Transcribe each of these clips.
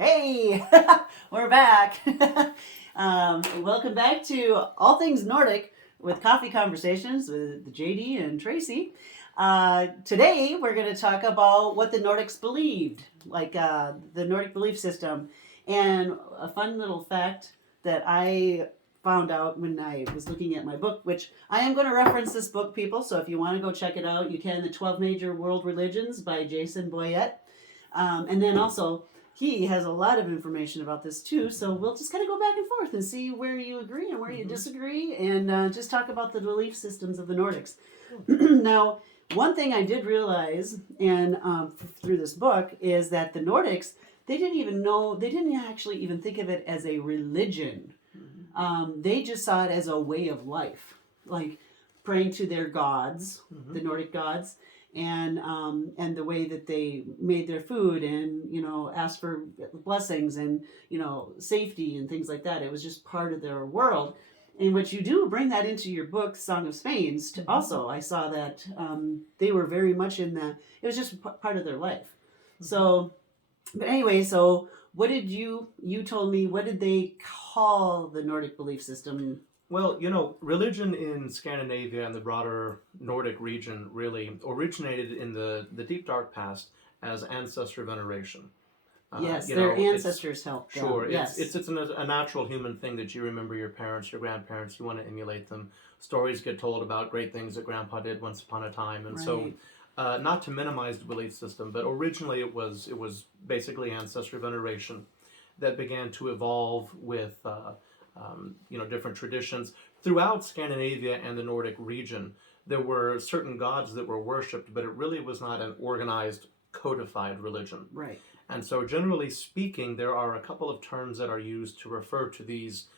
Hey, we're back. Welcome back to All Things Nordic with Coffee Conversations with JD and Tracy. Today we're going to talk about what the Nordics believed, like the Nordic belief system. And a fun little fact that I found out when I was looking at my book, which I am going to reference this book, people, so if you want to go check it out, you can, The 12 Major World Religions by Jason Boyett. And then also, he has a lot of information about this too, so we'll just kind of go back and forth and see where you agree and where you disagree, and just talk about the belief systems of the Nordics. Now, one thing I did realize, and through this book, is that the Nordics, they didn't actually even think of it as a religion. They just saw it as a way of life, like praying to their gods, the Nordic gods, and the way that they made their food, and asked for blessings and safety and things like that. It was just part of their world. And what you do bring that into your book, Song of Spains. Also, I saw that they were very much in that. It was just part of their life. So, but anyway, so what did you told me? What did they call the Nordic belief system? Well, religion in Scandinavia and the broader Nordic region really originated in the deep dark past as ancestor veneration. Yes, their ancestors helped them. Sure, yes. It's a natural human thing that you remember your parents, your grandparents, you want to emulate them. Stories get told about great things that Grandpa did once upon a time, and so not to minimize the belief system, but originally it was basically ancestor veneration that began to evolve with different traditions. Throughout Scandinavia and the Nordic region, there were certain gods that were worshipped, but it really was not an organized, codified religion. Right. And so generally speaking, there are a couple of terms that are used to refer to these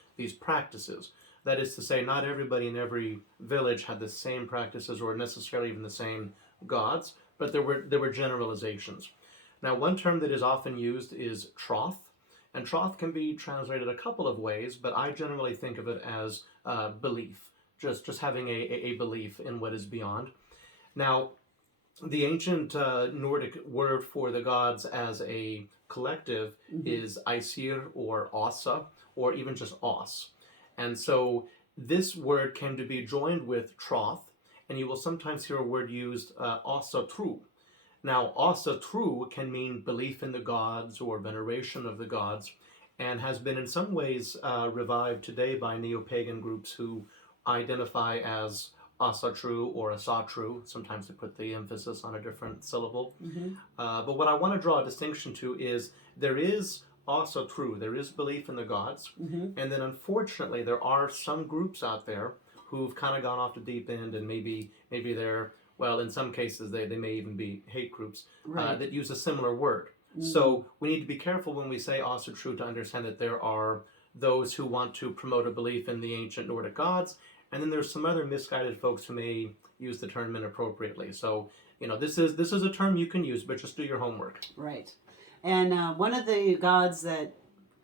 practices. That is to say, not everybody in every village had the same practices or necessarily even the same gods, but there were generalizations. Now, one term that is often used is troth. And troth can be translated a couple of ways, but I generally think of it as belief, just having a belief in what is beyond. Now, the ancient Nordic word for the gods as a collective is Aesir or Asa, or even just Os. And so this word came to be joined with troth, and you will sometimes hear a word used, Asa tru. Now, Asa tru can mean belief in the gods or veneration of the gods, and has been in some ways revived today by neo-pagan groups who identify as Asatru or Asatru. Sometimes they put the emphasis on a different syllable. But what I want to draw a distinction to is there is Asatru, there is belief in the gods, and then unfortunately there are some groups out there who've kind of gone off the deep end, and maybe they're, well, in some cases they may even be hate groups that use a similar word. So we need to be careful when we say Asatru to understand that there are those who want to promote a belief in the ancient Nordic gods, and then there's some other misguided folks who may use the term inappropriately. So, this is a term you can use, but just do your homework. Right. And one of the gods that,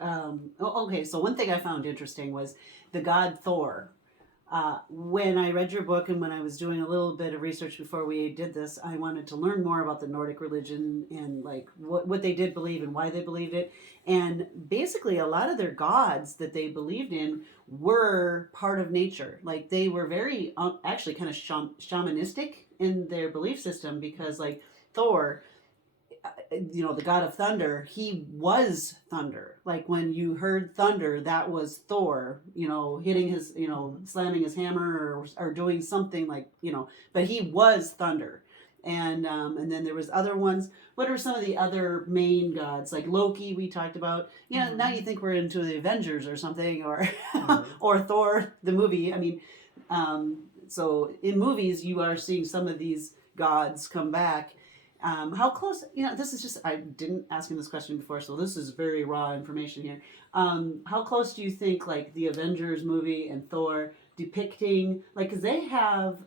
so one thing I found interesting was the god Thor. When I read your book and when I was doing a little bit of research before we did this, I wanted to learn more about the Nordic religion and like what they did believe and why they believed it. And basically a lot of their gods that they believed in were part of nature. Like they were very, actually kind of shamanistic in their belief system, because like Thor, the god of thunder, he was thunder. Like when you heard thunder, that was Thor, hitting his, slamming his hammer or doing something like, but he was thunder. And then there was other ones. What are some of the other main gods? Like Loki, we talked about. Now you think we're into the Avengers or something, or or Thor, the movie. I mean, so in movies, you are seeing some of these gods come back. How close, this is just, I didn't ask him this question before, so this is very raw information here. How close do you think, like, the Avengers movie and Thor depicting, like, because they have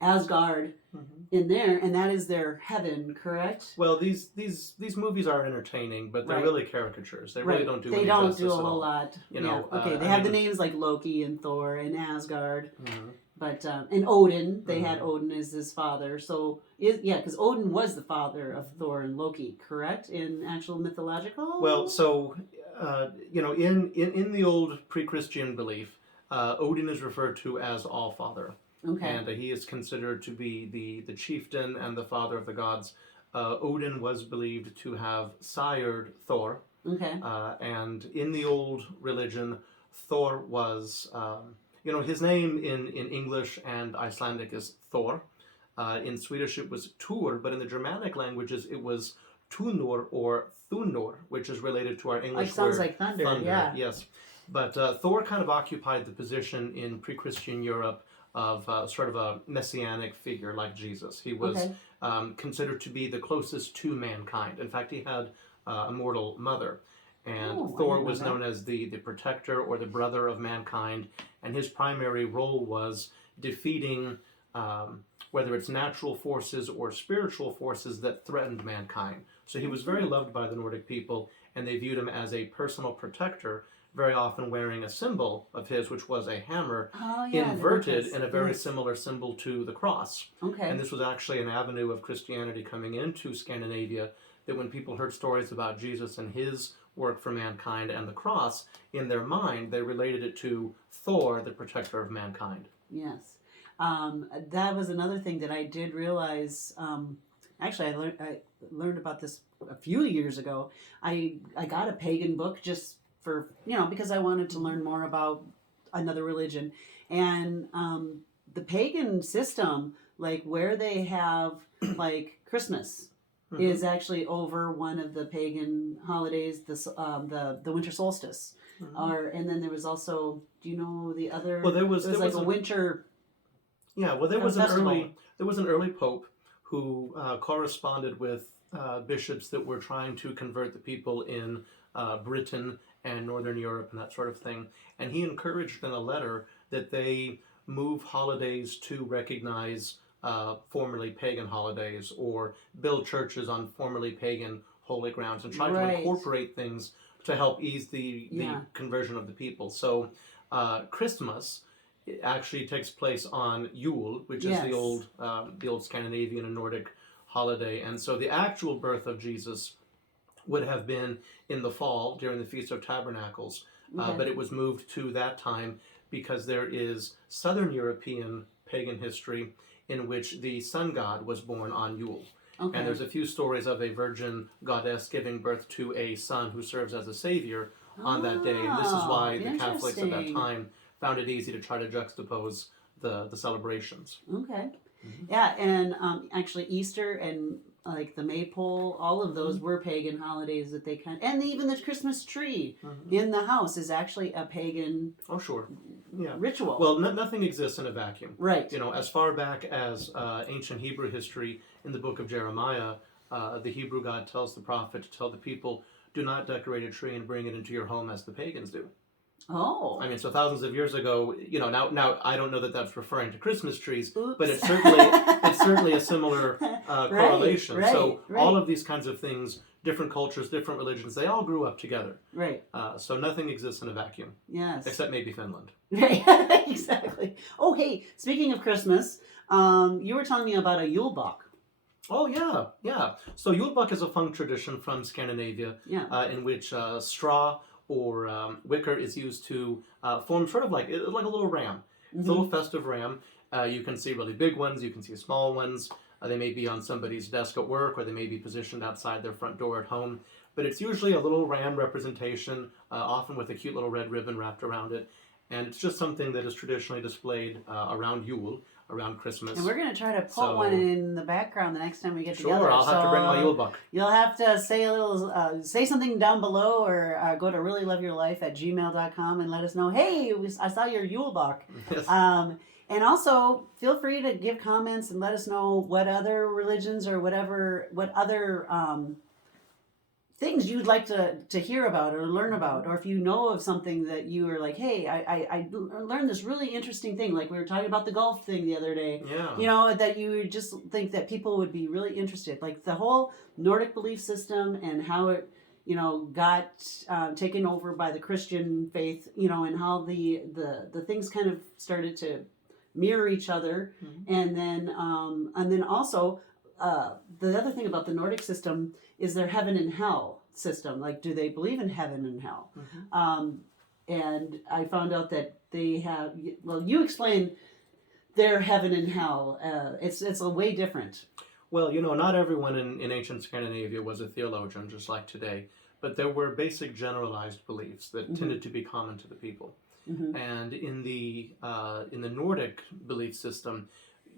Asgard in there, and that is their heaven, correct? Well, these movies are entertaining, but they're really caricatures. They really don't do any justice. They don't justice do a at whole all. lot. They have the names like Loki and Thor and Asgard. But and Odin, they had Odin as his father. So because Odin was the father of Thor and Loki, correct? In actual mythological. Well, so in the old pre-Christian belief, Odin is referred to as All-Father, Okay. and he is considered to be the chieftain and the father of the gods. Odin was believed to have sired Thor, Okay. and in the old religion, Thor was, his name in English and Icelandic is Thor. In Swedish it was Tur, but in the Germanic languages it was Tunor or Thunor, which is related to our English sounds word like thunder, yeah. Yes. But Thor kind of occupied the position in pre-Christian Europe of sort of a messianic figure like Jesus. He was considered to be the closest to mankind. In fact, he had a mortal mother. And Thor was known as the protector or the brother of mankind. And his primary role was defeating whether it's natural forces or spiritual forces that threatened mankind. So he was very loved by the Nordic people, and they viewed him as a personal protector, very often wearing a symbol of his, which was a hammer, inverted in a very similar symbol to the cross. Okay. And this was actually an avenue of Christianity coming into Scandinavia, that when people heard stories about Jesus and his work for mankind and the cross, in their mind, they related it to Thor, the protector of mankind. Yes. That was another thing that I did realize. Actually, I learned about this a few years ago. I got a pagan book just for, because I wanted to learn more about another religion. And the pagan system, like where they have like Christmas, is actually over one of the pagan holidays, the winter solstice. And then there was also, do you know the other? Well, there was like a winter. Yeah, well, there was an early pope who corresponded with bishops that were trying to convert the people in Britain and Northern Europe and that sort of thing. And he encouraged in a letter that they move holidays to recognize formerly pagan holidays, or build churches on formerly pagan holy grounds, and try to incorporate things to help ease the conversion of the people. So Christmas actually takes place on Yule, which is the old Scandinavian and Nordic holiday. And so the actual birth of Jesus would have been in the fall during the Feast of Tabernacles, but it was moved to that time because there is Southern European pagan history in which the sun god was born on Yule. Okay. And there's a few stories of a virgin goddess giving birth to a son who serves as a savior on that day. And this is why the Catholics at that time found it easy to try to juxtapose the celebrations. Okay. Yeah, and actually Easter and like the maypole, all of those were pagan holidays that they and even the Christmas tree in the house is actually a pagan ritual. Well, nothing exists in a vacuum. Right. As far back as ancient Hebrew history, in the book of Jeremiah, the Hebrew God tells the prophet to tell the people, do not decorate a tree and bring it into your home as the pagans do. Oh. I mean, so thousands of years ago, now I don't know that that's referring to Christmas trees, Oops. but it's certainly a similar correlation. So all of these kinds of things, different cultures, different religions, they all grew up together. Right. So nothing exists in a vacuum. Yes. Except maybe Finland. Exactly. Oh, hey, speaking of Christmas, you were telling me about a Yule bug. Oh, yeah. So Yule bug is a fun tradition from Scandinavia in which straw or wicker is used to form sort of like a little ram. It's a little festive ram. You can see really big ones, you can see small ones. They may be on somebody's desk at work, or they may be positioned outside their front door at home. But it's usually a little ram representation, often with a cute little red ribbon wrapped around it. And it's just something that is traditionally displayed around Yule, around Christmas. And we're going to try to put one in the background the next time we get together. Sure, I'll have to bring my Yule bug. You'll have to say something down below, or go to reallyloveyourlife@gmail.com and let us know, hey, I saw your Yule bug. Yes. And also, feel free to give comments and let us know what other religions or what other things you'd like to hear about or learn about, or if you know of something that you are like, hey, I learned this really interesting thing, like we were talking about the golf thing the other day. Yeah. That you just think that people would be really interested, like the whole Nordic belief system and how it got taken over by the Christian faith, and how the things kind of started to mirror each other, and then also the other thing about the Nordic system is their heaven and hell system. Like, do they believe in heaven and hell? And I found out that they have. Well, you explain their heaven and hell. It's a way different. Well, not everyone in ancient Scandinavia was a theologian, just like today, but there were basic generalized beliefs that tended to be common to the people. And in the Nordic belief system,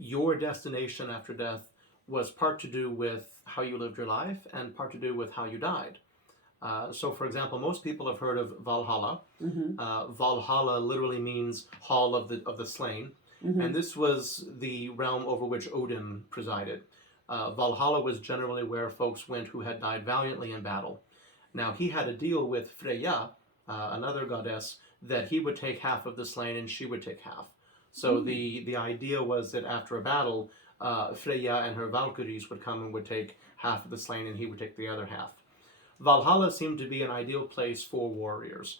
your destination after death was part to do with how you lived your life and part to do with how you died. So, for example, most people have heard of Valhalla. Valhalla literally means hall of the slain, and this was the realm over which Odin presided. Valhalla was generally where folks went who had died valiantly in battle. Now, he had a deal with Freyja, another goddess, that he would take half of the slain and she would take half. So the idea was that after a battle, Freyja and her Valkyries would come and would take half of the slain and he would take the other half. Valhalla seemed to be an ideal place for warriors.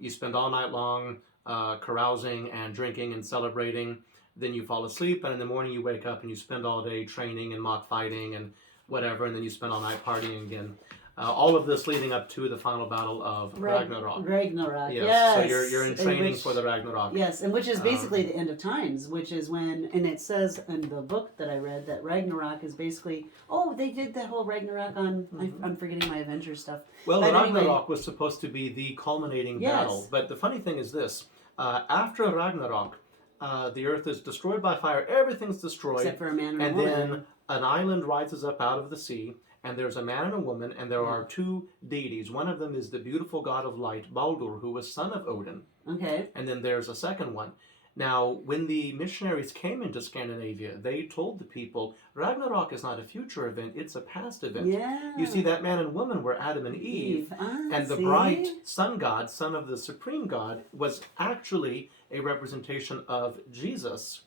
You spend all night long carousing and drinking and celebrating. Then you fall asleep, and in the morning you wake up and you spend all day training and mock fighting and whatever, and then you spend all night partying again. All of this leading up to the final battle of Ragnarok. Ragnarok, yes. yes. So you're in training for the Ragnarok. Yes, and which is basically the end of times, which is when, and it says in the book that I read that Ragnarok is basically, they did the whole Ragnarok on, I'm forgetting my Avengers stuff. Well, but the anyway, Ragnarok was supposed to be the culminating battle, but the funny thing is this, after Ragnarok, the earth is destroyed by fire, everything's destroyed. Except for a man and a woman. woman. Then an island rises up out of the sea, and there's a man and a woman, and there are two deities. One of them is the beautiful god of light, Baldur, who was son of Odin. Okay. And then there's a second one. Now, when the missionaries came into Scandinavia, they told the people, Ragnarok is not a future event, it's a past event. Yeah. You see, that man and woman were Adam and Eve, and the bright sun god, son of the supreme god, was actually a representation of Jesus,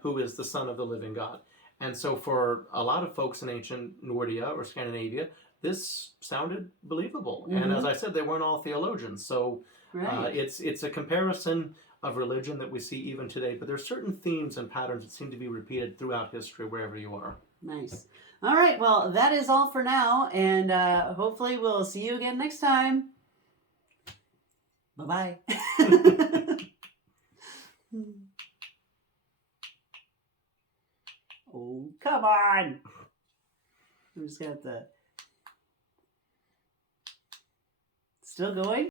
who is the son of the living God. And so for a lot of folks in ancient Nordia or Scandinavia, this sounded believable. And as I said, they weren't all theologians. So it's a comparison of religion that we see even today. But there's certain themes and patterns that seem to be repeated throughout history wherever you are. Nice. All right. Well, that is all for now. And hopefully we'll see you again next time. Bye-bye. Oh, come on. I'm just going to have to... Still going?